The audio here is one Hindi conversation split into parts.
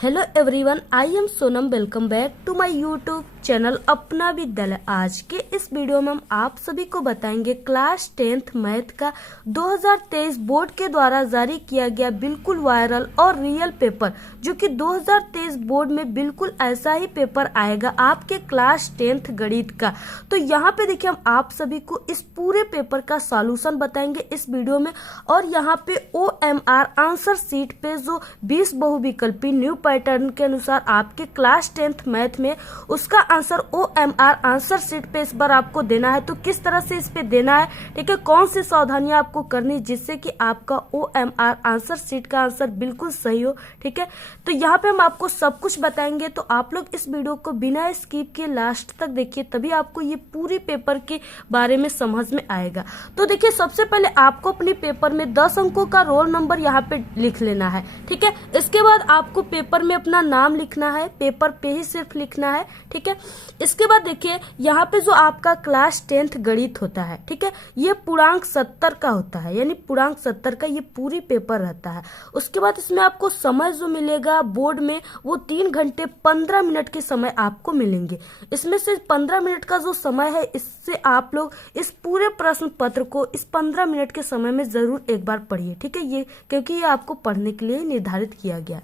Hello everyone, I am Sonam. Welcome back to my YouTube channel Apna Vidyalaya. आज के इस वीडियो में हम आप सभी को बताएंगे क्लास 10th मैथ का 2023 बोर्ड के द्वारा जारी किया गया बिल्कुल वायरल और रियल पेपर, जो कि 2023 बोर्ड में बिल्कुल ऐसा ही पेपर आएगा आपके क्लास 10th गणित का। तो यहाँ पे देखिए, हम आप सभी को इस पूरे पेपर का सॉल्यूशन बताएंगे इस वीडियो में। और यहाँ पे OMR आंसर सीट पे जो 20 बहुविकल्पी न्यू पैटर्न के अनुसार आपके क्लास 10th मैथ में उसका आंसर OMR आंसर सीट पे इस बार आपको देना है। तो किस तरह से इस पे देना है, ठीक है, कौन सी सावधानियां आपको करनी जिससे कि आपका OMR आंसर सीट का आंसर बिल्कुल सही हो, ठीक है। तो यहाँ पे हम आपको सब कुछ बताएंगे, तो आप लोग इस वीडियो को बिना स्किप किए लास्ट तक देखिए, तभी आपको ये पूरी पेपर के बारे में समझ में आएगा। तो देखिए, सबसे पहले आपको अपने पेपर में 10 अंकों का रोल नंबर यहाँ पे लिख लेना है, ठीक है। इसके बाद आपको पेपर में अपना नाम लिखना है, पेपर पे ही सिर्फ लिखना है, ठीक है। इसके बाद देखिए, यहाँ पे जो आपका क्लास 10th गणित होता है, ठीक है, ये पूर्णांक 70 का होता है, यानी पूर्णांक 70 का ये पूरी पेपर रहता है। उसके बाद इसमें आपको समय जो मिलेगा बोर्ड में, वो 3 घंटे 15 मिनट के समय आपको मिलेंगे। इसमें से 15 मिनट का जो समय है, इससे आप लोग इस पूरे प्रश्न पत्र को इस 15 मिनट के समय में जरूर एक बार पढ़िए, ठीक है, ये क्योंकि ये आपको पढ़ने के लिए निर्धारित किया गया।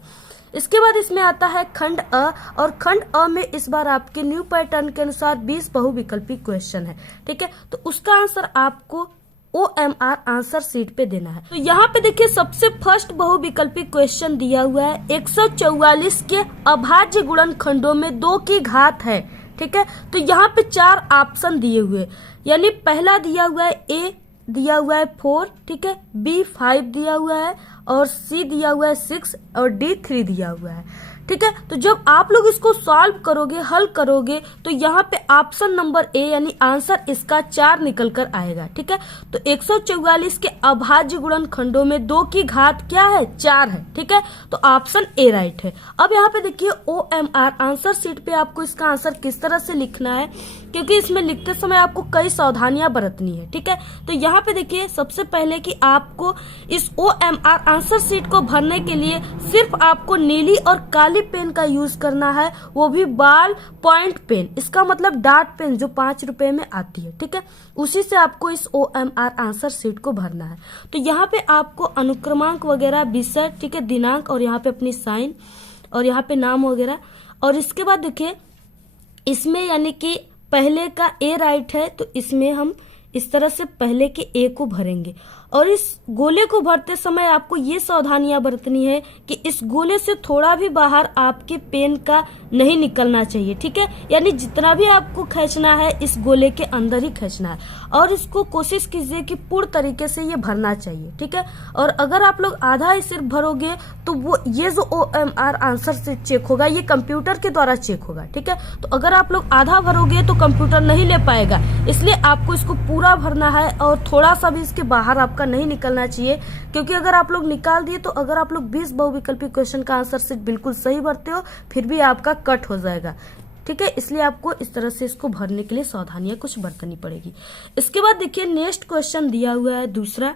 इसके बाद इसमें आता है खंड अ, और खंड अ में इस बार आपके न्यू पैटर्न के अनुसार 20 बहुविकल्पी क्वेश्चन है, ठीक है। तो उसका आंसर आपको OMR आंसर सीट पे देना है। तो यहाँ पे देखिए, सबसे फर्स्ट बहुविकल्पी क्वेश्चन दिया हुआ है 144 के अभाज्य गुणनखंडों में 2 की घात है, ठीक है। तो यहाँ पे 4 ऑप्शन दिए हुए, यानी पहला दिया हुआ है A दिया हुआ है 4, ठीक है, B 5 दिया हुआ है, और C दिया हुआ है 6, और D 3 दिया हुआ है, ठीक है। तो जब आप लोग इसको सॉल्व करोगे, हल करोगे, तो यहाँ पे ऑप्शन नंबर A यानी आंसर इसका 4 निकल कर आएगा, ठीक है। तो 144 के अभाज्य गुणनखंडों में 2 की घात क्या है, 4 है, ठीक है। तो ऑप्शन A राइट है। अब यहाँ पे देखिए, OMR आंसर सीट पे आपको इसका आंसर किस तरह से लिखना है, क्योंकि इसमें लिखते समय आपको कई सावधानियां बरतनी है, ठीक है। तो यहाँ पे देखिए, सबसे पहले कि आपको इस OMR आंसर सीट को भरने के लिए सिर्फ आपको नीली और काली पेन का यूज करना है, वो भी बॉल पॉइंट पेन, इसका मतलब डार्ट पेन जो 5 रुपए में आती है, ठीक है। उसी से आपको इस OMR आंसर सीट को भरना है। तो यहाँ पे आपको अनुक्रमांक वगैरह, विषय, ठीक है, दिनांक, और यहाँ पे अपनी साइन, और यहाँ पे नाम वगैरह। और इसके बाद देखिए, इसमें यानी कि पहले का A राइट है, तो इसमें हम इस तरह से पहले के A को भरेंगे। और इस गोले को भरते समय आपको ये सावधानियां बरतनी है कि इस गोले से थोड़ा भी बाहर आपके पेन का नहीं निकलना चाहिए, ठीक है। यानी जितना भी आपको खींचना है, इस गोले के अंदर ही खींचना है, और इसको कोशिश कीजिए कि पूर्ण तरीके से ये भरना चाहिए, ठीक है। और अगर आप लोग आधा ही सिर्फ भरोगे, तो वो ये जो OMR आंसर से चेक होगा, ये कंप्यूटर के द्वारा चेक होगा, ठीक है। तो अगर आप लोग आधा भरोगे तो कंप्यूटर नहीं ले पाएगा, इसलिए आपको इसको पूरा भरना है, और थोड़ा सा भी इसके बाहर आपका नहीं निकलना चाहिए, क्योंकि अगर आप लोग निकाल दिए, तो अगर आप लोग 20 बहुविकल्पी क्वेश्चन का आंसर सीट बिल्कुल सही भरते हो, फिर भी आपका कट हो जाएगा, ठीक है। इसलिए आपको इस तरह से इसको भरने के लिए सावधानियां कुछ बरतनी पड़ेगी। इसके बाद देखिए, नेक्स्ट क्वेश्चन दिया हुआ है दूसरा,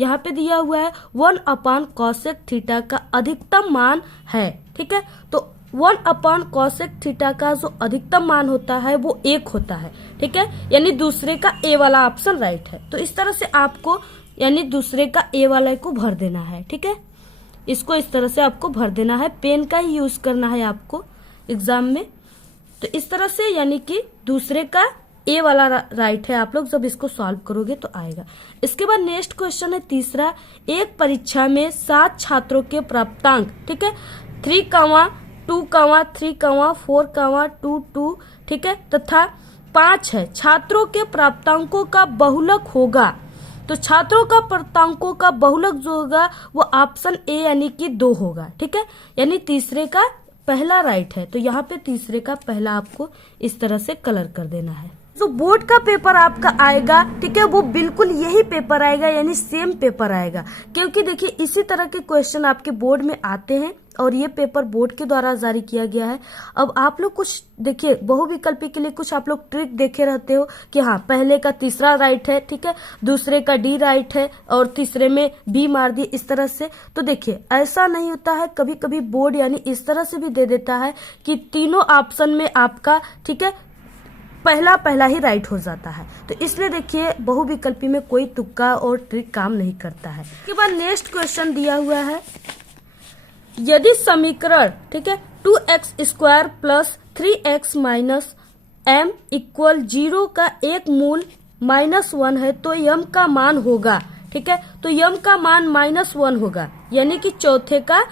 यहाँ पे दिया हुआ है 1/cosec थीटा का अधिकतम मान है, ठीक है। तो 1/cosec थीटा का जो अधिकतम मान होता है वो 1 होता है, ठीक है, यानी दूसरे का A वाला ऑप्शन राइट है। तो इस तरह से आपको यानी दूसरे का A वाला को भर देना है, ठीक है। इसको इस तरह से आपको भर देना है, पेन का ही यूज करना है आपको एग्जाम में। तो इस तरह से यानी कि दूसरे का A वाला राइट है, आप लोग जब इसको सॉल्व करोगे तो आएगा। इसके बाद नेक्स्ट क्वेश्चन है तीसरा, एक परीक्षा में 7 छात्रों के प्राप्तांक, ठीक है, 3,2, 3, 4, 2, 2, ठीक है, तथा 5 है, छात्रों के प्राप्तांकों का बहुलक होगा। तो छात्रों का प्राप्तांकों का बहुलक जो होगा वो ऑप्शन A यानी कि 2 होगा, ठीक है, यानी तीसरे का पहला राइट है। तो यहाँ पे तीसरे का पहला आपको इस तरह से कलर कर देना है। जो बोर्ड का पेपर आपका आएगा, ठीक है, वो बिल्कुल यही पेपर आएगा, यानी सेम पेपर आएगा, क्योंकि देखिए इसी तरह के क्वेश्चन आपके बोर्ड में आते हैं और ये पेपर बोर्ड के द्वारा जारी किया गया है। अब आप लोग कुछ देखिए, बहुविकल्पी के लिए कुछ आप लोग ट्रिक देखे रहते हो कि हाँ पहले का तीसरा राइट है, ठीक है, दूसरे का डी राइट है और तीसरे में बी मार दिए इस तरह से। तो देखिए ऐसा नहीं होता है, कभी कभी बोर्ड यानी इस तरह से भी दे देता है कि तीनों ऑप्शन में आपका, ठीक है, पहला ही राइट हो जाता है। तो इसलिए देखिए बहुविकल्पी में कोई तुक्का और ट्रिक काम नहीं करता है। इसके बाद नेक्स्ट क्वेश्चन दिया हुआ है, यदि समीकरण, ठीक है, 2x² plus 3x minus m equal 0 का एक मूल -1 है तो यम का मान होगा, ठीक है। तो यम का मान -1 होगा, यानी कि चौथे का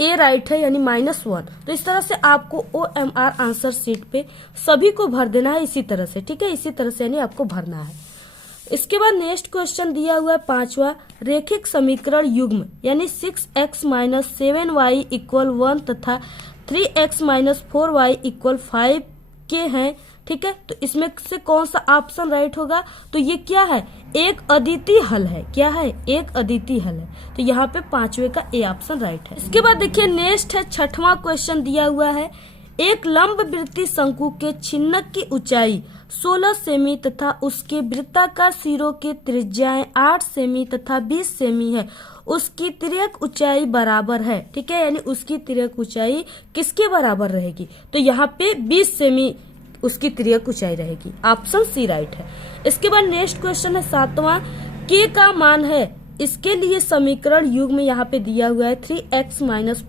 ए राइट है यानी -1। तो इस तरह से आपको OMR आंसर शीट पे सभी को भर देना है इसी तरह से, ठीक है, इसी तरह से यानी आपको भरना है। इसके बाद नेक्स्ट क्वेश्चन दिया हुआ है 5वां, रेखिक समीकरण युग्म यानी 6x - 7y = 1 तथा 3x - 4y = 5 के हैं, ठीक है। तो इसमें से कौन सा ऑप्शन राइट होगा? तो ये क्या है, एक अद्वितीय हल है। क्या है? एक अद्वितीय हल है। तो यहाँ पे 5वें का ए ऑप्शन राइट है। इसके बाद देखिए नेक्स्ट है 6वां क्वेश्चन दिया हुआ है, एक लंबवृत्तीय शंकु के छिन्नक की ऊंचाई 16 सेमी तथा उसके वृत्ताकार सिरों के त्रिज्याएं 8 सेमी तथा 20 सेमी है, उसकी तिर्यक ऊंचाई बराबर है, ठीक है, यानी उसकी तिर्यक ऊंचाई किसके बराबर रहेगी? तो यहाँ पे 20 सेमी उसकी तिर्यक ऊंचाई रहेगी। ऑप्शन सी राइट है। इसके बाद नेक्स्ट क्वेश्चन है 7वां, के का मान है, इसके लिए समीकरण युग्म में यहाँ पे दिया हुआ है 3x -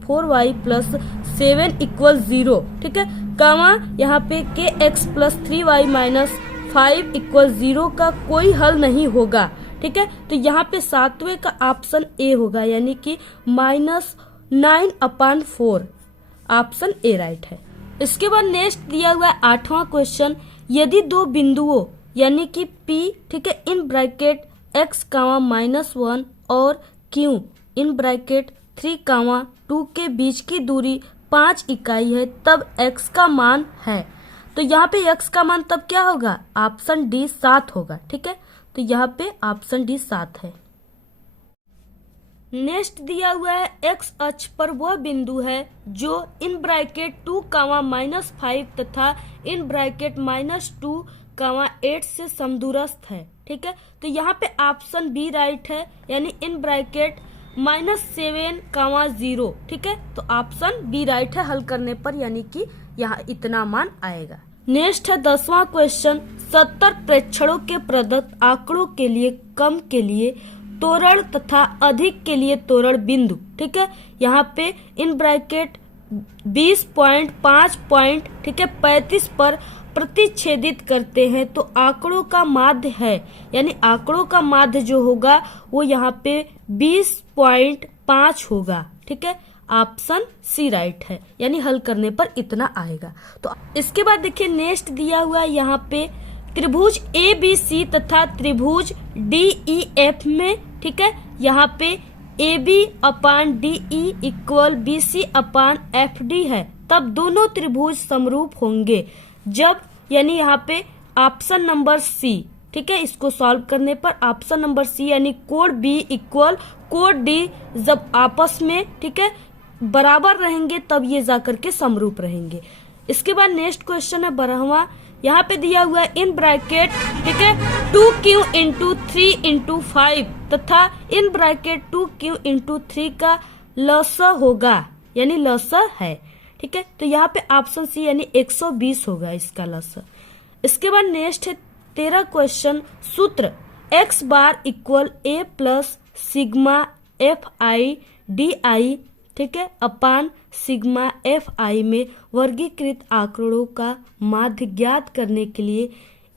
4y + 7 = 0, ठीक है, कामा यहाँ पे kx + 3y - 5 = 0 का कोई हल नहीं होगा, ठीक है। तो यहाँ पे 7वें का ऑप्शन ए होगा, यानी कि -9/4, ऑप्शन ए राइट है। इसके बाद नेक्स्ट दिया हुआ है 8वां क्वेश्चन, यदि दो बिंदुओं यानी कि P, ठीक है, इन ब्रैकेट x, -1 और Q इन ब्रैकेट 3, 2 के बीच की दूरी 5 इकाई है तब x का मान है। तो यहाँ पे x का मान तब क्या होगा? ऑप्शन डी 7 होगा, ठीक है। तो यहाँ पे ऑप्शन डी 7 है। नेक्स्ट दिया हुआ है x अक्ष पर वह बिंदु है जो इन ब्रैकेट 2, -5 तथा इन ब्रैकेट -2, 8 से समदूरस्थ है, ठीक है। तो यहाँ पे ऑप्शन बी राइट है, यानी इन ब्रैकेट -7, 0, ठीक है। तो ऑप्शन बी राइट है हल करने पर, यानी कि यहाँ इतना मान आएगा। नेक्स्ट है 10वां क्वेश्चन, 70 प्रेक्षणों के प्रदत्त आंकड़ों के लिए कम के लिए तोरण तथा अधिक के लिए तोरण बिंदु, ठीक है, यहाँ पे इन ब्रैकेट 20.5 पॉइंट, ठीक है, 35 पर प्रतिच्छेदित करते हैं तो आंकड़ों का माध्य है, यानी आंकड़ों का माध्य जो होगा वो यहाँ पे 20.5 होगा, ठीक है। ऑप्शन सी राइट है, यानी हल करने पर इतना आएगा। तो इसके बाद देखिए नेक्स्ट दिया हुआ है यहाँ पे त्रिभुज ABC तथा त्रिभुज DEF में, ठीक है, यहाँ पे AB/DE = BC/FD है, तब दोनों त्रिभुज समरूप होंगे जब, यानी यहाँ पे ऑप्शन नंबर सी, ठीक है, इसको सॉल्व करने पर ऑप्शन नंबर सी यानी कोण B = कोण D जब आपस में, ठीक है, बराबर रहेंगे तब ये जाकर के समरूप रहेंगे। इसके बाद नेक्स्ट क्वेश्चन है 12वां, यहाँ पे दिया हुआ है इन ब्रैकेट, ठीक है, 2q × 3 × 5 तथा इन ब्रैकेट 2q × 3 का लसा होगा, यानी लसा है, ठीक है। तो यहाँ पे ऑप्शन सी यानी 120 होगा इसका लसा। इसके बाद नेक्स्ट है 13 क्वेश्चन, सूत्र x bar = a + sigma FI/DI, ठीक है, अपान सिग्मा FI में वर्गीकृत आंकड़ों का माध्य ज्ञात करने के लिए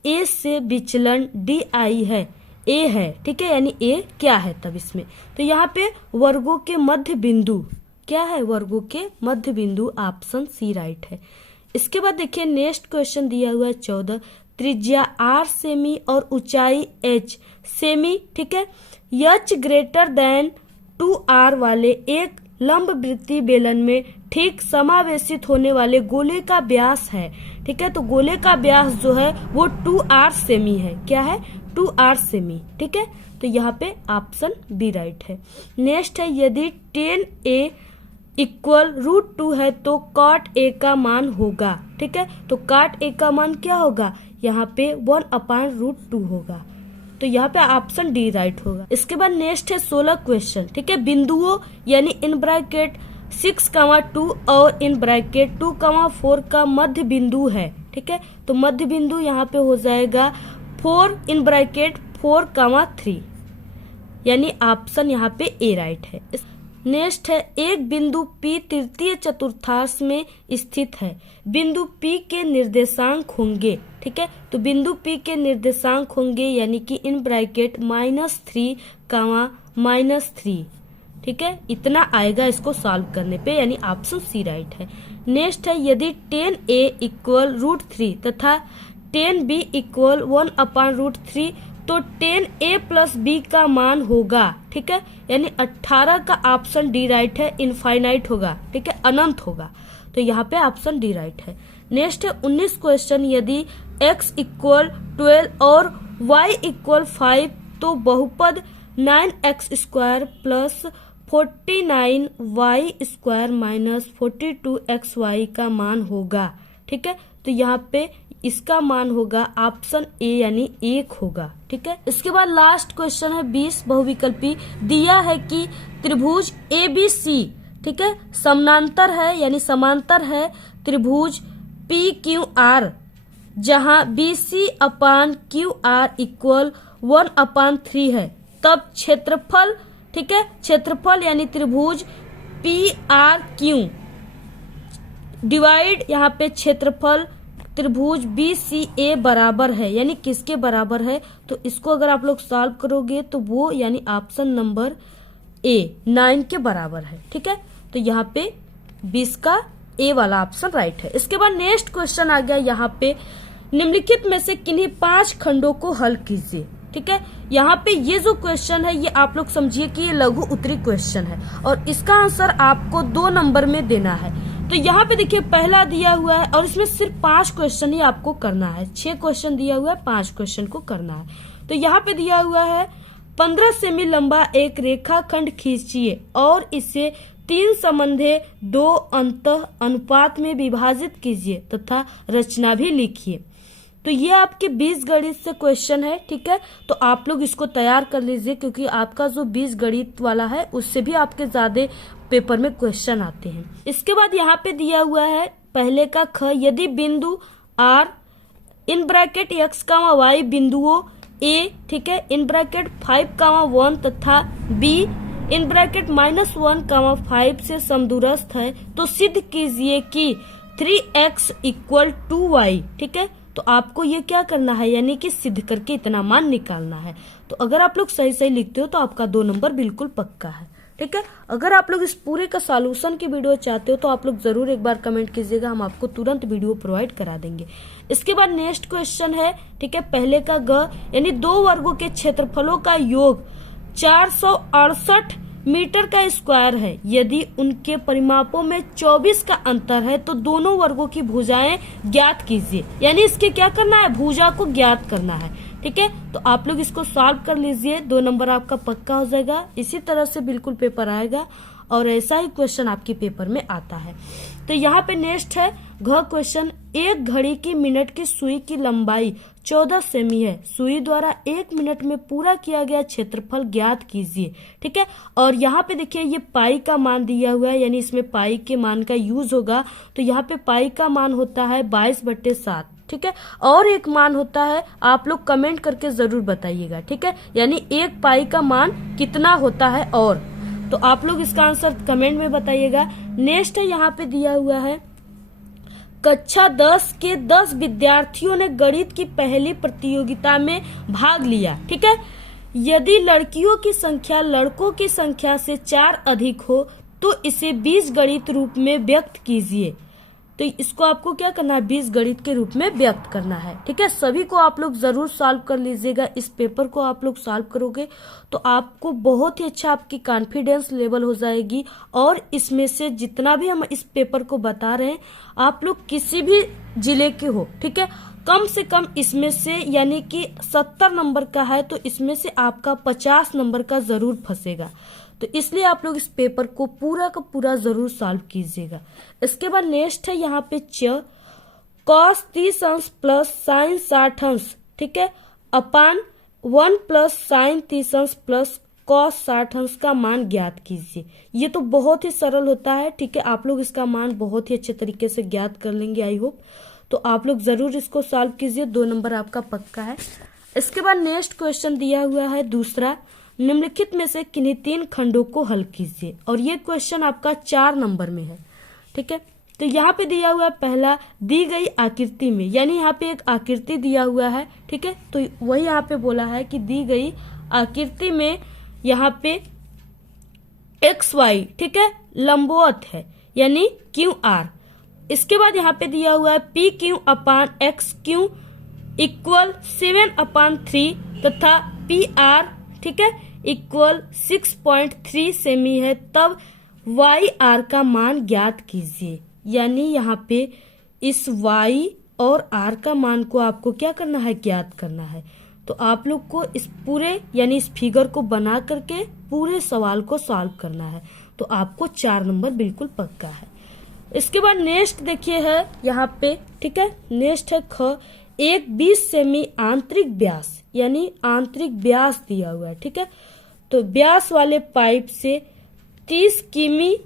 A से विचलन DI है, A है, ठीक है, यानी A क्या है तब इसमें? तो यहाँ पे वर्गों के मध्य बिंदु क्या है? वर्गों के मध्य बिंदु, ऑप्शन सी राइट है। इसके बाद देखिए नेक्स्ट क्वेश्चन दिया हुआ है 14, त्रिज्या r सेमी और ऊंचाई h सेमी, ठीक है, h > 2r वाले एक लंबवृत्तीय बेलन में ठीक समावेशित होने वाले गोले का व्यास है, ठीक है। तो गोले का व्यास जो है वो 2r सेमी है। क्या है? 2r सेमी, ठीक है। तो यहाँ पे ऑप्शन बी राइट है। नेक्स्ट है यदि 10a इक्वल √2 है तो cot A का मान होगा। ठीक है, तो cot A का मान क्या होगा, यहाँ पे 1/√2 होगा। तो यहाँ पे ऑप्शन डी राइट होगा। इसके बाद नेक्स्ट है 16 क्वेश्चन। ठीक है, बिंदुओं यानी इन ब्रैकेट 6,2 और इन ब्रैकेट 2,4 का मध्य बिंदु है। ठीक है, तो मध्य बिंदु यहाँ पे हो जाएगा 4 इन ब्रैकेट 4,3, यानी ऑप्शन यहाँ पे ए राइट है। नेक्स्ट है एक बिंदु P तृतीय चतुर्थांश में स्थित है, बिंदु P के निर्देशांक होंगे। ठीक है, तो बिंदु P के निर्देशांक होंगे यानी कि इन ब्रैकेट -3, -3। ठीक है, इतना आएगा इसको सॉल्व करने पे, यानी ऑप्शन सी राइट है। नेक्स्ट है यदि 10A इक्वल √3 तथा 10B इक्वल 1/√3 तो 10A + B का मान होगा। ठीक है, यानी 18 का ऑप्शन डी राइट है, इनफाइनाइट होगा। ठीक है, अनंत होगा, तो यहाँ पे ऑप्शन डी राइट है। नेक्स्ट है 19 क्वेश्चन, यदि x इक्वल 12 और y इक्वल 5 तो बहुपद 9x² + 49y² - 42xy का मान होगा। ठीक है, तो यहाँ पे इसका मान होगा ऑप्शन ए यानी 1 होगा। ठीक है, इसके बाद लास्ट क्वेश्चन है 20 बहुविकल्पी। दिया है कि त्रिभुज ABC, ठीक है, समानांतर है यानी समांतर है त्रिभुज PQR, जहां BC/QR इक्वल 1/3 है, तब क्षेत्रफल, ठीक है, क्षेत्रफल यानी त्रिभुज PRQ डिवाइड यहाँ पे क्षेत्रफल त्रिभुज BCA बराबर है, यानी किसके बराबर है, तो इसको अगर आप लोग सॉल्व करोगे तो वो यानी ऑप्शन नंबर ए 9 के बराबर है। ठीक है, तो यहाँ पे 20 का ए वाला ऑप्शन राइट है। इसके बाद नेक्स्ट क्वेश्चन आ गया यहाँ पे, निम्नलिखित में से किन्हीं 5 खंडों को हल कीजिए। ठीक है, यहाँ पे ये जो क्वेश्चन है ये आप लोग समझिए कि ये लघु उत्तरी क्वेश्चन है और इसका आंसर आपको 2 नंबर में देना है। तो यहाँ पे देखिए पहला दिया हुआ है और इसमें सिर्फ 5 क्वेश्चन ही आपको करना है, 6 क्वेश्चन दिया हुआ है, 5 क्वेश्चन को करना है। तो यहाँ पे दिया हुआ है 15 सेमी लंबा एक रेखाखंड खींचिए और इसे 3 संबंधे 2 अंतः अनुपात में विभाजित कीजिए तथा रचना भी लिखिए। तो ये आपके बीजगणित से क्वेश्चन है। ठीक है, तो आप लोग इसको तैयार कर लीजिए क्योंकि आपका जो बीजगणित वाला है उससे भी आपके ज्यादा पेपर में क्वेश्चन आते हैं। इसके बाद यहाँ पे दिया हुआ है पहले का ख, यदि बिंदु R in bracket x, y बिंदुओं A, ठीक है, इन ब्रैकेट 5, 1 तथा B इन ब्रैकेट -1, 5 से समदूरस्थ है तो सिद्ध कीजिए कि 3x इक्वल 2y। ठीक है, तो आपको ये क्या करना है, यानी कि सिद्ध करके इतना मान निकालना है। तो अगर आप लोग सही सही लिखते हो तो आपका 2 नंबर बिल्कुल पक्का है। ठीक है, अगर आप लोग इस पूरे का सॉल्यूशन की वीडियो चाहते हो तो आप लोग जरूर एक बार कमेंट कीजिएगा, हम आपको तुरंत वीडियो प्रोवाइड करा देंगे। इसके बाद नेक्स्ट क्वेश्चन है, ठीक है, पहले का ग, यानी 2 वर्गों के क्षेत्रफलों का योग 468 मीटर का स्क्वायर है, यदि उनके परिमापों में 24 का अंतर है तो दोनों वर्गों की भुजाएं ज्ञात कीजिए। यानी इसके क्या करना है, भुजा को ज्ञात करना है। ठीक है, तो आप लोग इसको सॉल्व कर लीजिए, 2 नंबर आपका पक्का हो जाएगा। इसी तरह से बिल्कुल पेपर आएगा और ऐसा ही क्वेश्चन आपके पेपर में आता है। तो यहाँ पे नेक्स्ट है घ क्वेश्चन, एक घड़ी की मिनट की सुई की लंबाई 14 सेमी है, सुई द्वारा 1 मिनट में पूरा किया गया क्षेत्रफल ज्ञात कीजिए। ठीक है, और यहाँ पे देखिए ये पाई का मान दिया हुआ है, यानी इसमें पाई के मान का यूज होगा। तो यहाँ पे पाई का मान होता है 22/7। ठीक है, और एक मान होता है, आप लोग कमेंट करके जरूर बताइएगा। ठीक है, यानी 1 पाई का मान कितना होता है, और तो आप लोग इसका आंसर कमेंट में बताइएगा। नेक्स्ट है यहाँ पे दिया हुआ है, कक्षा 10 के 10 विद्यार्थियों ने गणित की पहली प्रतियोगिता में भाग लिया। ठीक है, यदि लड़कियों की संख्या लड़कों की संख्या से 4 अधिक हो तो इसे बीजगणित रूप में व्यक्त कीजिए। तो इसको आपको क्या करना है, बीजगणित के रूप में व्यक्त करना है। ठीक है, सभी को आप लोग जरूर सॉल्व कर लीजिएगा। इस पेपर को आप लोग सॉल्व करोगे तो आपको बहुत ही अच्छा आपकी कॉन्फिडेंस लेवल हो जाएगी। और इसमें से जितना भी हम इस पेपर को बता रहे हैं, आप लोग किसी भी जिले के हो, ठीक है, कम से कम इसमें से यानी कि 70 नंबर का है तो इसमें से आपका 50 नंबर का जरूर फंसेगा। तो इसलिए आप लोग इस पेपर को पूरा का पूरा जरूर सॉल्व कीजिएगा। इसके बाद नेक्स्ट है यहाँ पे cos 30 अंश प्लस साइन 60 अंश, ठीक है, अपान 1 प्लस साइन 30 अंश प्लस cos 60 अंश का मान ज्ञात कीजिए। ये तो बहुत ही सरल होता है, ठीक है, आप लोग इसका मान बहुत ही अच्छे तरीके से ज्ञात कर लेंगे आई होप। तो आप लोग जरूर इसको सॉल्व कीजिए, 2 नंबर आपका पक्का है। इसके बाद नेक्स्ट क्वेश्चन दिया हुआ है दूसरा, निम्नलिखित में से किन्हीं 3 खंडों को हल कीजिए, और ये क्वेश्चन आपका 4 नंबर में है, ठीक है। तो यहाँ पे दिया हुआ है पहला, दी गई आकृति में, यानी यहाँ पे एक आकृति दिया हुआ है, ठीक है, तो वही यहाँ पे बोला है कि दी गई आकृति में यहाँ पे एक्स वाई, ठीक है, लंबवत है, यानी क्यू आर। इसके बाद यहाँ पे दिया हुआ है पी क्यू अपान एक्स क्यू इक्वल 7/3 तथा पी आर, ठीक है, इक्वल 6.3 सेमी है, तब वाई आर का मान ज्ञात कीजिए। यानी यहाँ पे इस वाई और आर का मान को आपको क्या करना है, ज्ञात करना है। तो आप लोग को इस पूरे यानी इस फिगर को बना करके पूरे सवाल को सॉल्व करना है। तो आपको 4 नंबर बिल्कुल पक्का है। इसके बाद नेक्स्ट देखिए है यहाँ पे, ठीक है, नेक्स्ट है ख, एक 20 सेमी आंतरिक व्यास, यानी आंतरिक व्यास दिया हुआ है, ठीक है। तो व्यास वाले पाइप से 30 किमी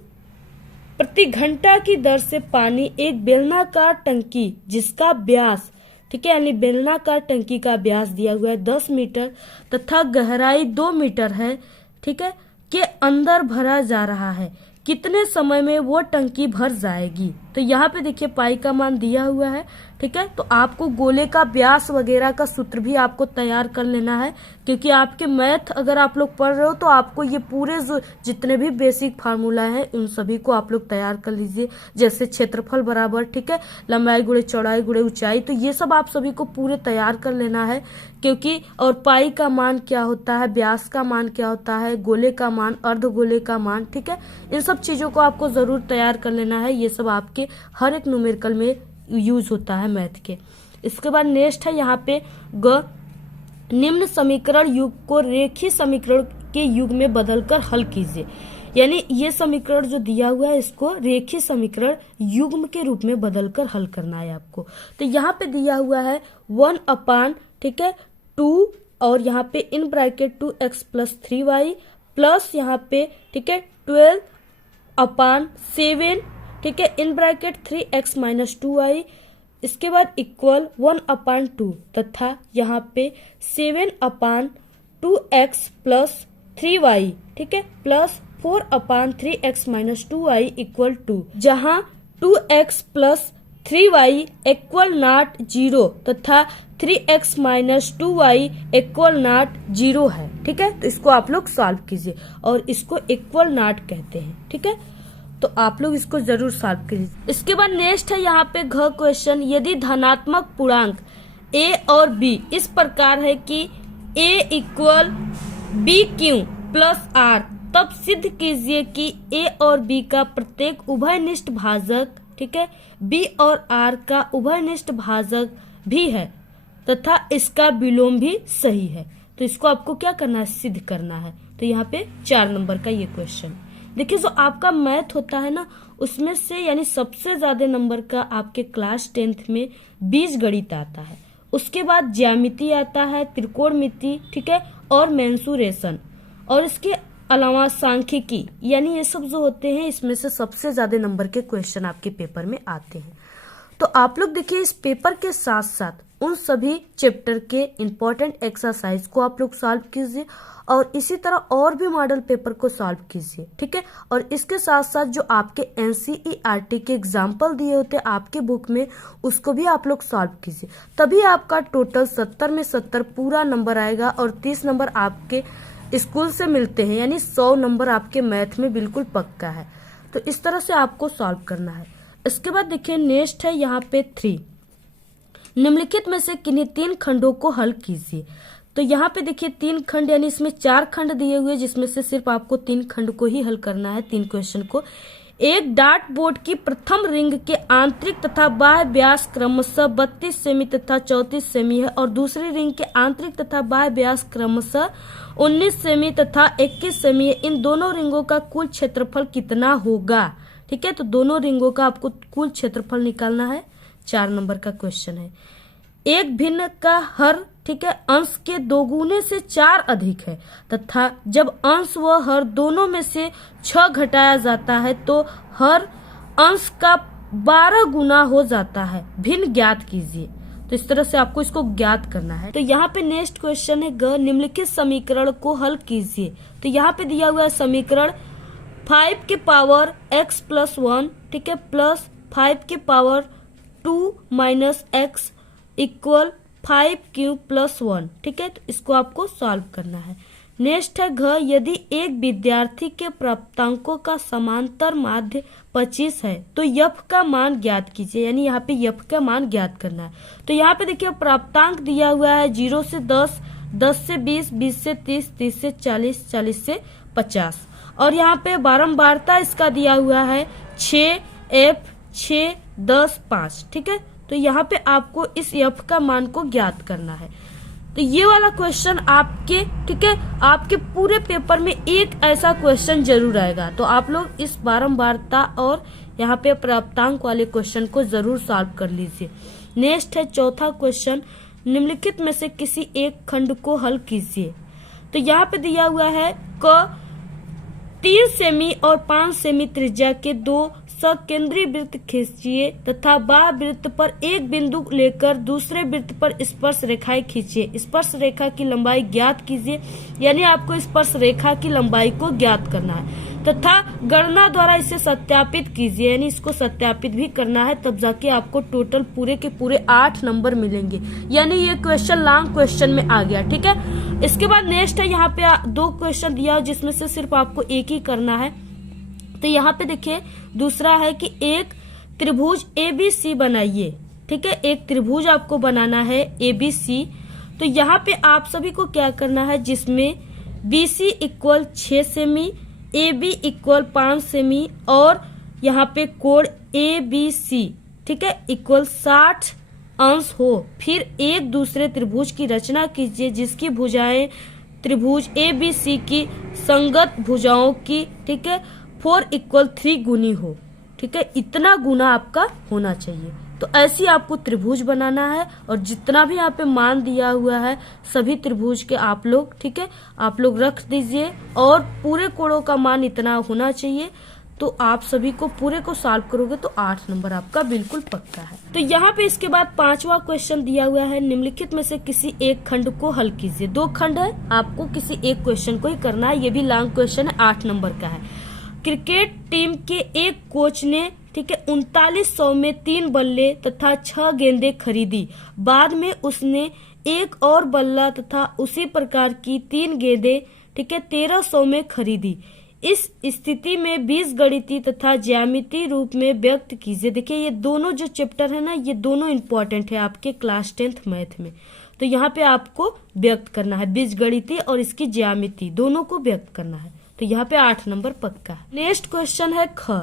प्रति घंटा की दर से पानी एक बेलनाकार टंकी जिसका व्यास, ठीक है, यानी बेलनाकार टंकी का व्यास दिया हुआ है 10 मीटर तथा गहराई 2 मीटर है, ठीक है, के अंदर भरा जा रहा है, कितने समय में वो टंकी भर जाएगी। तो यहाँ पे देखिए पाई का मान दिया हुआ है, ठीक है। तो आपको गोले का व्यास वगैरह का सूत्र भी आपको तैयार कर लेना है, क्योंकि आपके मैथ अगर आप लोग पढ़ रहे हो तो आपको ये पूरे जितने भी बेसिक फार्मूला हैं उन सभी को आप लोग तैयार कर लीजिए। जैसे क्षेत्रफल बराबर, ठीक है, लंबाई गुणे चौड़ाई गुणे ऊंचाई, तो ये सब आप सभी को पूरे तैयार कर लेना है, क्योंकि और पाई का मान क्या होता है, व्यास का मान क्या होता है, गोले का मान, अर्धगोले का मान, ठीक है, इन सब चीजों को आपको जरूर तैयार कर लेना है। ये सब आपके हर एक न्यूमेरिकल में यूज होता है मैथ के। इसके बाद नेक्स्ट है यहाँ पे ग, निम्न समीकरण युग को रेखीय समीकरण के युग में बदलकर हल कीजिए। यानी ये समीकरण जो दिया हुआ है इसको रेखीय समीकरण युग्म के रूप में बदलकर हल करना है आपको। तो यहाँ पे दिया हुआ है 1 अपान, ठीक है, 2 और यहाँ पे in bracket 2x plus 3y plus यहाँ पे, ठीक है, 12 अपान 7, ठीक है, in bracket 3x minus 2y, इसके बाद इक्वल 1/2 तथा यहाँ पे 7/2x प्लस 3y, ठीक है, plus 4/3x minus 2y equal 2, जहाँ 2x plus 3y equal not 0 तथा 3x minus 2y equal not 0 है, ठीक है। तो इसको आप लोग सॉल्व कीजिए और इसको इक्वल नॉट कहते हैं, ठीक है। तो आप लोग इसको जरूर सॉल्व कीजिए। इसके बाद नेक्स्ट है यहाँ पे घ क्वेश्चन, यदि धनात्मक पूर्णांक a और b इस प्रकार है कि a equal b q plus r, तब सिद्ध कीजिए कि a और b का प्रत्येक उभयनिष्ठ भाजक, ठीक है, b और r का उभयनिष्ठ भाजक भी है तथा इसका विलोम भी सही है। तो इसको आपको क्या करना है, सिद्ध करना है। तो यहाँ पे 4 नंबर का ये क्वेश्चन देखिए, जो आपका मैथ होता है ना उसमें से यानी सबसे ज्यादा नंबर का आपके क्लास 10th में बीजगणित आता है, उसके बाद ज्यामिति आता है, त्रिकोणमिति, ठीक है, और मेंसुरेशन, और इसके अलावा सांख्यिकी, यानी ये सब जो होते हैं इसमें से सबसे ज्यादा नंबर के क्वेश्चन आपके पेपर में आते हैं। तो आप लोग देखिए इस पेपर के साथ साथ उन सभी चैप्टर के इम्पोर्टेंट एक्सरसाइज को आप लोग सॉल्व कीजिए और इसी तरह और भी मॉडल पेपर को सॉल्व कीजिए, ठीक है। और इसके साथ साथ जो आपके एनसीईआरटी के एग्जाम्पल दिए होते हैं आपके बुक में उसको भी आप लोग सॉल्व कीजिए, तभी आपका टोटल 70 में 70 पूरा नंबर आएगा और 30 नंबर आपके स्कूल से मिलते हैं, यानी 100 नंबर आपके मैथ में बिल्कुल पक्का है। तो इस तरह से आपको सॉल्व करना है। इसके बाद देखिए नेक्स्ट है यहाँ पे 3, निम्नलिखित में से किन्हीं 3 खंडों को हल कीजिए। तो यहाँ पे देखिए 3 खंड, यानी इसमें 4 खंड दिए हुए जिसमें से सिर्फ आपको 3 खंड को ही हल करना है, 3 क्वेश्चन को। एक डार्ट बोर्ड की प्रथम रिंग के आंतरिक तथा बाह्य व्यास क्रमशः 32 सेमी तथा 34 सेमी है और दूसरी रिंग के आंतरिक तथा बाह्य व्यास क्रमशः 19 सेमी तथा 21 सेमी है। इन दोनों रिंगों का कुल क्षेत्रफल कितना होगा? ठीक है, तो दोनों रिंगों का आपको कुल क्षेत्रफल निकालना है। 4 नंबर का क्वेश्चन है। एक भिन्न का हर, ठीक है, अंश के 2 गुने से 4 अधिक है तथा जब अंश व हर दोनों में से 6 घटाया जाता है तो हर अंश का 12 गुना हो जाता है। भिन्न ज्ञात कीजिए। तो इस तरह से आपको इसको ज्ञात करना है। तो यहाँ पे नेक्स्ट क्वेश्चन है ग, निम्नलिखित समीकरण को हल कीजिए। तो यहाँ पे दिया हुआ है समीकरण 5 के पावर x प्लस 1, ठीक है, प्लस 5 के power 2 minus x equal 5 cube plus 1, ठीक है, तो इसको आपको सॉल्व करना है। नेक्स्ट है घ, यदि एक विद्यार्थी के प्राप्तांकों का समांतर माध्य 25 है तो यफ का मान ज्ञात कीजिए। यानी यहाँ पे यफ का मान ज्ञात करना है। तो यहाँ पे देखिए प्राप्तांक दिया हुआ है 0 से 10, 10 से 20, 20 से 30, 30 से 40, 40 से 50 और यहाँ पे बारंबारता इसका दिया हुआ है 6, F 6, 10, 5, ठीक है। तो यहाँ पे आपको इस एफ का मान को ज्ञात करना है। तो ये वाला क्वेश्चन आपके, ठीक है, आपके पूरे पेपर में एक ऐसा क्वेश्चन जरूर आएगा। तो आप लोग इस बारंबारता और यहाँ पे प्राप्तांक वाले क्वेश्चन को जरूर सॉल्व कर लीजिए। नेक्स्ट है चौथा क्वेश्चन, निम्नलिखित में से किसी एक खंड को हल कीजिए। तो यहाँ पे दिया हुआ है क 3 सेमी और 5 सेमी त्रिज्या के 2 सकेंद्रीय वृत्त खींचिए तथा बाह्य वृत्त पर एक बिंदु लेकर दूसरे वृत्त पर स्पर्श रेखाएं खींचिए। स्पर्श रेखा की लंबाई ज्ञात कीजिए। यानी आपको स्पर्श रेखा की लंबाई को ज्ञात करना है तथा गणना द्वारा इसे सत्यापित कीजिए। यानी इसको सत्यापित भी करना है, तब जाके आपको टोटल पूरे के पूरे 8 नंबर मिलेंगे। यानी ये क्वेश्चन लॉन्ग क्वेश्चन में आ गया, ठीक है। इसके बाद नेक्स्ट है यहाँ पे 2 क्वेश्चन दिया जिसमें से सिर्फ आपको एक ही करना है। तो यहाँ पे देखिए दूसरा है कि एक त्रिभुज ABC बनाइए, ठीक है, एक त्रिभुज आपको बनाना है ABC। तो यहाँ पे आप सभी को क्या करना है, जिसमें BC equal 6 semi, AB equal 5 semi और यहाँ पे कोण ABC, ठीक है, इक्वल 60 अंश हो। फिर एक दूसरे त्रिभुज की रचना कीजिए जिसकी भुजाएं त्रिभुज ABC की संगत भुजाओं की, ठीक है, 4 इक्वल 3 गुनी हो, ठीक है, इतना गुना आपका होना चाहिए। तो ऐसी आपको त्रिभुज बनाना है और जितना भी यहाँ पे मान दिया हुआ है सभी त्रिभुज के आप लोग, ठीक है, आप लोग रख दीजिए और पूरे कोणों का मान इतना होना चाहिए। तो आप सभी को पूरे को सॉल्व करोगे तो 8 नंबर आपका बिल्कुल पक्का है। तो यहाँ पे इसके बाद 5वां क्वेश्चन दिया हुआ है, निम्नलिखित में से किसी एक खंड को हल कीजिए। 2 खंड है, आपको किसी एक क्वेश्चन को ही करना है। ये भी लॉन्ग क्वेश्चन है, 8 नंबर का है। क्रिकेट टीम के एक कोच ने, ठीक है, 3900 में 3 बल्ले तथा 6 गेंदें खरीदी। बाद में उसने एक और बल्ला तथा उसी प्रकार की 3 गेंदें, ठीक है, 1300 में खरीदी। इस स्थिति में बीजगणितीय तथा ज्यामितीय रूप में व्यक्त कीजिए। देखिए ये दोनों जो चैप्टर है ना, ये दोनों इंपॉर्टेंट है आपके क्लास 10th मैथ में। तो यहाँ पे आपको व्यक्त करना है, बीजगणितीय और इसकी ज्यामिति दोनों को व्यक्त करना है। तो यहाँ पे 8 नंबर पक्का है। नेक्स्ट क्वेश्चन है ख,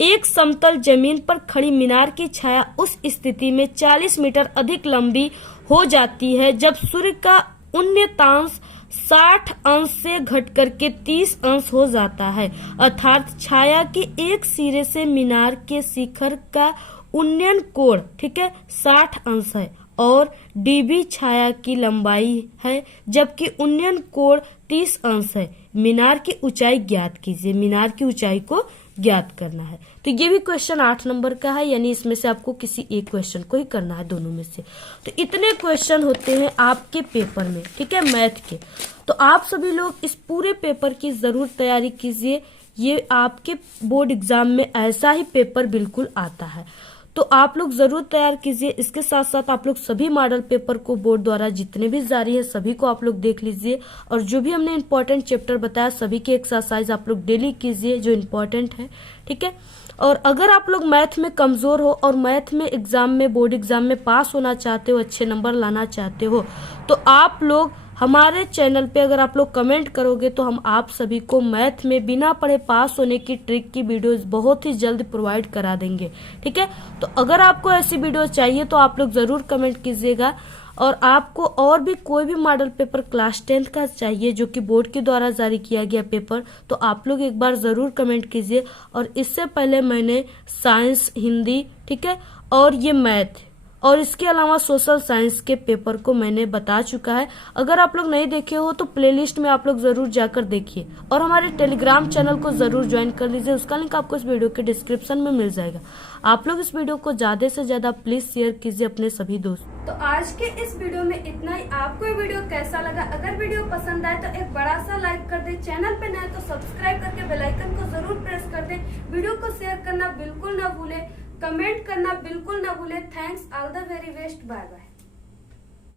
एक समतल जमीन पर खड़ी मीनार की छाया उस स्थिति में 40 मीटर अधिक लंबी हो जाती है जब सूर्य का उन्नतांश 60 अंश से घट करके 30 अंश हो जाता है। अर्थात छाया के एक सिरे से मीनार के शिखर का उन्नयन कोण, ठीक है, 60 अंश है और डीबी छाया की लंबाई है जबकि उन्नयन कोण 30 अंश है। मीनार की ऊंचाई ज्ञात कीजिए। मीनार की ऊंचाई को ज्ञात करना है। तो ये भी क्वेश्चन 8 नंबर का है, यानी इसमें से आपको किसी एक क्वेश्चन को ही करना है, दोनों में से। तो इतने क्वेश्चन होते हैं आपके पेपर में, ठीक है, मैथ के। तो आप सभी लोग इस पूरे पेपर की जरूर तैयारी कीजिए। ये आपके बोर्ड एग्जाम में ऐसा ही पेपर बिल्कुल आता है, तो आप लोग जरूर तैयार कीजिए। इसके साथ साथ आप लोग सभी मॉडल पेपर को बोर्ड द्वारा जितने भी जारी है सभी को आप लोग देख लीजिए और जो भी हमने इम्पोर्टेंट चैप्टर बताया सभी के एक्सरसाइज आप लोग डेली कीजिए जो इम्पोर्टेंट है, ठीक है। और अगर आप लोग मैथ में कमजोर हो और मैथ में एग्जाम में, बोर्ड एग्जाम में पास होना चाहते हो, अच्छे नंबर लाना चाहते हो, तो आप लोग हमारे चैनल पे अगर आप लोग कमेंट करोगे तो हम आप सभी को मैथ में बिना पढ़े पास होने की ट्रिक की वीडियोस बहुत ही जल्द प्रोवाइड करा देंगे। ठीक है, तो अगर आपको ऐसी वीडियो चाहिए तो आप लोग जरूर कमेंट कीजिएगा। और आपको और भी कोई भी मॉडल पेपर क्लास 10th का चाहिए जो कि बोर्ड के द्वारा जारी किया गया पेपर, तो आप लोग एक बार जरूर कमेंट कीजिए। और इससे पहले मैंने साइंस, हिंदी, ठीक है, और ये मैथ और इसके अलावा सोशल साइंस के पेपर को मैंने बता चुका है। अगर आप लोग नहीं देखे हो तो प्लेलिस्ट में आप लोग जरूर जाकर देखिए और हमारे टेलीग्राम चैनल को जरूर ज्वाइन कर लीजिए, उसका लिंक आपको इस वीडियो के डिस्क्रिप्शन में मिल जाएगा। आप लोग इस वीडियो को ज्यादा से ज्यादा प्लीज शेयर कीजिए अपने सभी दोस्तों। तो आज के इस वीडियो में इतना ही। आपको ये वीडियो कैसा लगा? अगर वीडियो पसंद आए तो एक बड़ा सा लाइक कर दे, चैनल पे नए तो सब्सक्राइब करके बेल आइकन को जरूर प्रेस कर दे, वीडियो को शेयर करना बिल्कुल ना भूले, कमेंट करना बिल्कुल ना भूले। Thanks, all the very best, bye bye.